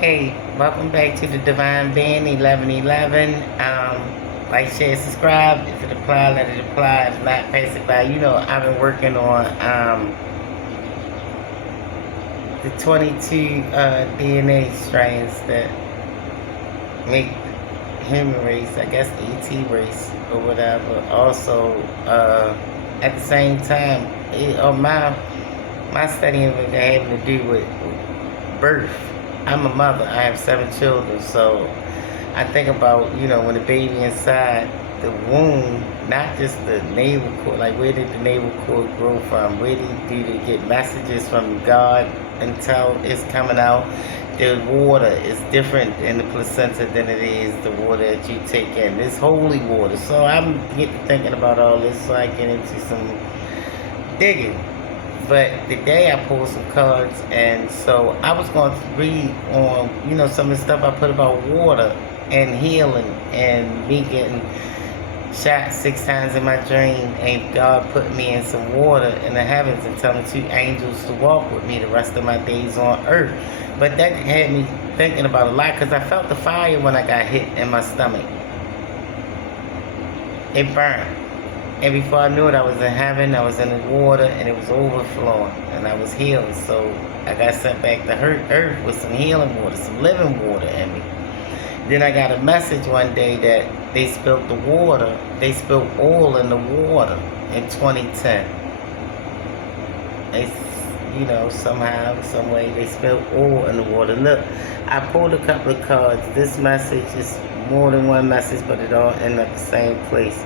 Hey, welcome back to the Divine Band 1111. Like, share, subscribe. If it apply, let it apply. If not, pass it by. I've been working on the 22 DNA strands that make human race, I guess the ET race or whatever. Also, at the same time, my studying was having to do with birth. I'm a mother. I have 7 children, so I think about, when the baby inside the womb, not just the navel cord, like where did the navel cord grow from? Where do they get messages from God until it's coming out? The water is different in the placenta than it is the water that you take in. It's holy water. So I'm getting thinking about all this so I get into some digging. But today I pulled some cards, and so I was going to read on, some of the stuff I put about water and healing and me getting shot 6 times in my dream, and God put me in some water in the heavens and telling 2 angels to walk with me the rest of my days on earth. But that had me thinking about a lot because I felt the fire when I got hit in my stomach. It burned. And before I knew it, I was in heaven, I was in the water, and it was overflowing, and I was healed. So I got sent back to earth with some healing water, some living water in me. Then I got a message one day that they spilled the water, they spilled oil in the water in 2010. They, somehow, some way, they spilled oil in the water. Look, I pulled a couple of cards. This message is more than one message, but it all ended up the same place.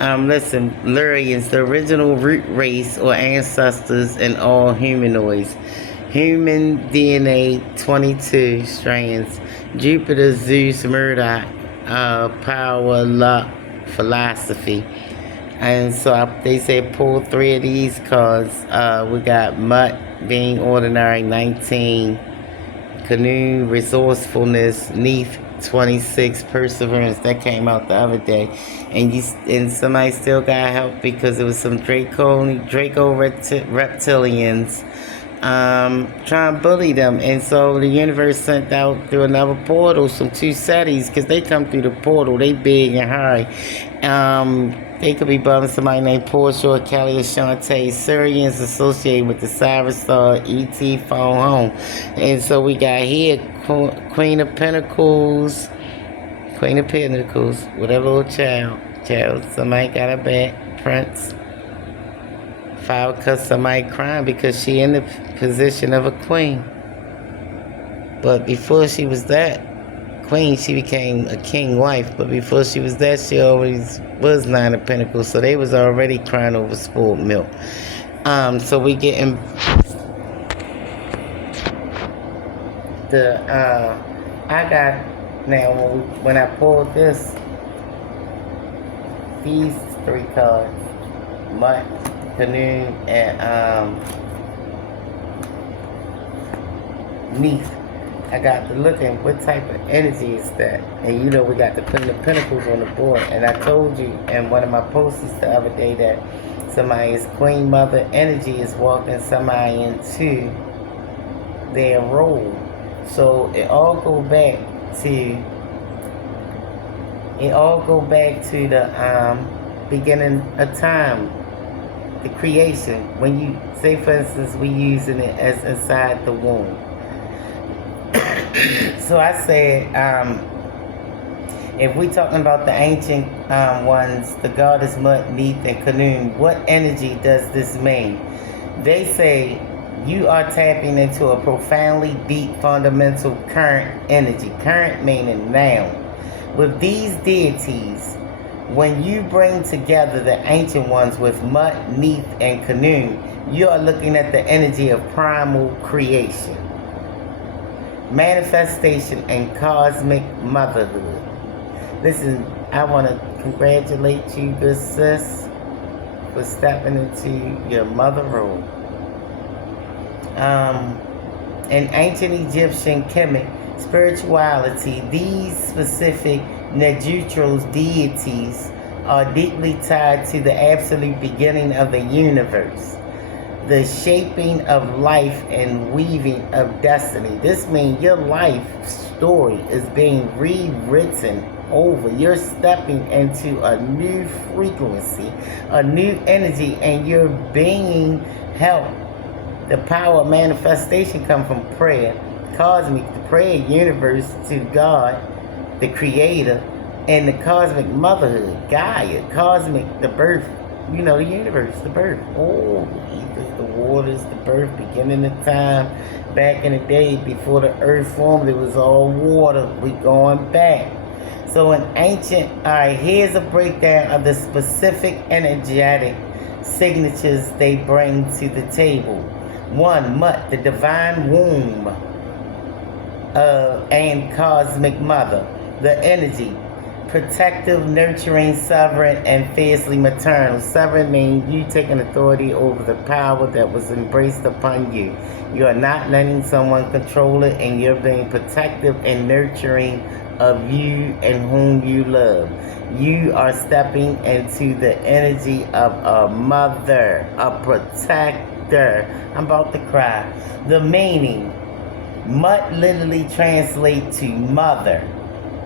Listen, Lurians, the original root race or ancestors in all humanoids. Human DNA 22 strands. Jupiter, Zeus, Murdoch, power, luck, philosophy. And so they say pull 3 of these cards. We got Mutt, being ordinary, 19. Canoe, resourcefulness, Neath, 26, perseverance. That came out the other day, and somebody still got help because it was some Draco reptilians trying to bully them, and so the universe sent out through another portal some 2 SETIs because they come through the portal. They big and high. They could be bumming somebody named Portia or Kelly or Shantae. Syrians associated with the Cyrus Star, E.T. phone home. And so we got here Queen of Pentacles, whatever little child, somebody got her back, Prince. 5 of Cups, somebody crying because she in the position of a queen. But before she was that queen, she became a king wife. But before she was that, she always was 9 of Pentacles. So they was already crying over spoiled milk. So we getting I got now when I pulled these 3 cards, Mutt, Canoe, and Neath. I got to looking what type of energy is that, and we got the Queen of Pentacles on the board. And I told you in one of my posts the other day that somebody's Queen Mother energy is walking somebody into their role. So it all go back to the beginning of time, the creation. When you say, for instance, we using it as inside the womb. So I said, if we talking about the ancient ones, the goddess Mut, Neath, and Canoe, what energy does this mean? They say you are tapping into a profoundly deep, fundamental current energy. Current meaning now. With these deities, when you bring together the ancient ones with Mut, Neath, and Canoe, you are looking at the energy of primal creation, manifestation, and cosmic motherhood. Listen, I want to congratulate you, good sis, for stepping into your mother role. In ancient Egyptian Kemet spirituality, these specific Negutros deities are deeply tied to the absolute beginning of the universe. the shaping of life and weaving of destiny. This means your life story is being rewritten over. You're stepping into a new frequency, a new energy, and you're being helped. The power of manifestation comes from prayer, cosmic, the prayer universe to God, the creator, and the cosmic motherhood, Gaia, cosmic, the birth, the universe, the birth. Oh, the ethers, the waters, the birth, beginning of time. Back in the day, before the earth formed, it was all water. We going back. So in ancient, alright, here's a breakdown of the specific energetic signatures they bring to the table. 1, Mut, the divine womb and cosmic mother. The energy, protective, nurturing, sovereign, and fiercely maternal. Sovereign means you taking authority over the power that was embraced upon you. You are not letting someone control it, and you're being protective and nurturing of you and whom you love. You are stepping into the energy of a mother, a protector. I'm about to cry. The meaning, Mut literally translates to mother.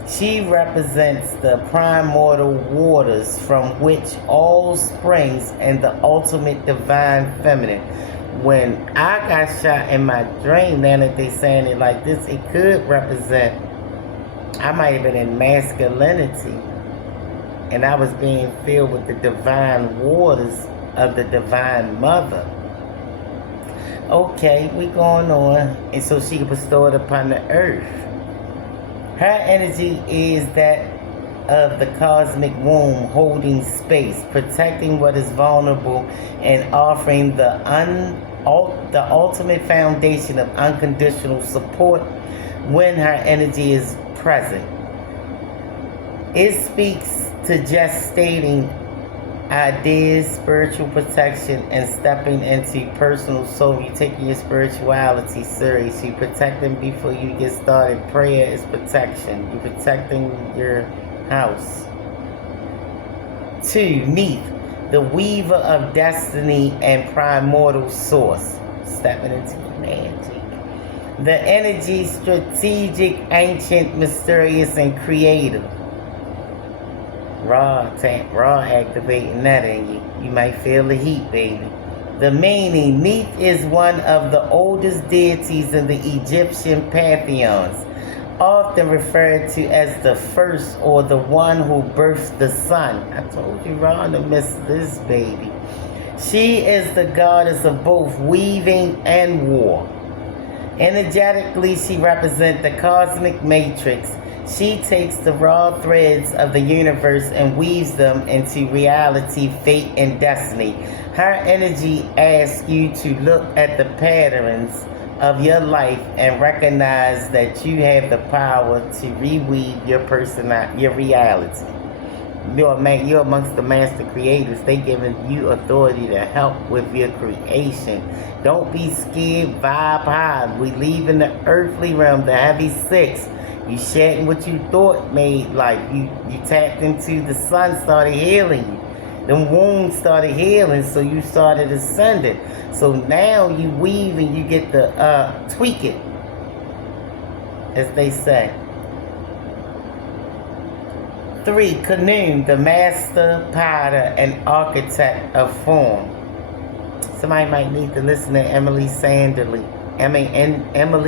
She represents the primordial waters from which all springs and the ultimate divine feminine. When I got shot in my dream, now that they saying it like this, it could represent, I might have been in masculinity, and I was being filled with the divine waters of the divine mother. Okay, we going on, and so she bestowed upon the earth. Her energy is that of the cosmic womb, holding space, protecting what is vulnerable, and offering the ultimate foundation of unconditional support when her energy is present. It speaks to gestating ideas, spiritual protection, and stepping into personal soul. You're taking your spirituality serious. You're protecting before you get started. Prayer is protection. You're protecting your house. 2, Neith, the weaver of destiny and primordial source. Stepping into magic. The energy, strategic, ancient, mysterious, and creative. Raw activating that in you. You might feel the heat, baby. The meaning, Neith is one of the oldest deities in the Egyptian pantheons, often referred to as the first or the one who birthed the sun. I told you, Ron, to miss this, baby. She is the goddess of both weaving and war. Energetically, she represents the cosmic matrix. She takes the raw threads of the universe and weaves them into reality, fate, and destiny. Her energy asks you to look at the patterns of your life and recognize that you have the power to reweave your reality. You're amongst the master creators. They giving you authority to help with your creation. Don't be scared, vibe high. We leave in the earthly realm, the heavy 6. You shedding what you thought made life. You tapped into the sun, started healing you. Them wounds started healing, so you started ascending. So now you weave and you get to tweak it, as they say. 3, Khnum, the master potter and architect of form. Somebody might need to listen to Emily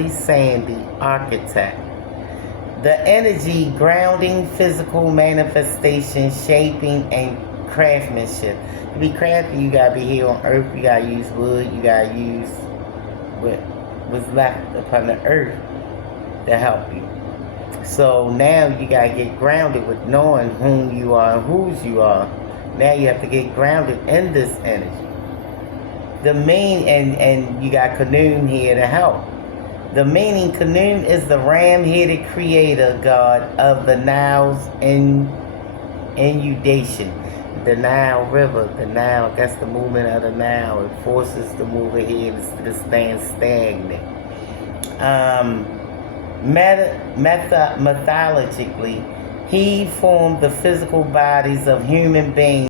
Sandy, architect. The energy, grounding, physical manifestation, shaping, and craftsmanship. To be crafty, you gotta be here on earth. You gotta use wood. You gotta use what was left upon the earth to help you. So now you gotta get grounded with knowing whom you are and whose you are. Now you have to get grounded in this energy. The main, and you got Khnum here to help. The meaning, Khnum is the ram-headed creator god of the Nile's inundation. The Nile River, the Nile, that's the movement of the Nile. It forces the move ahead to stand stagnant. Methodologically, he formed the physical bodies of human beings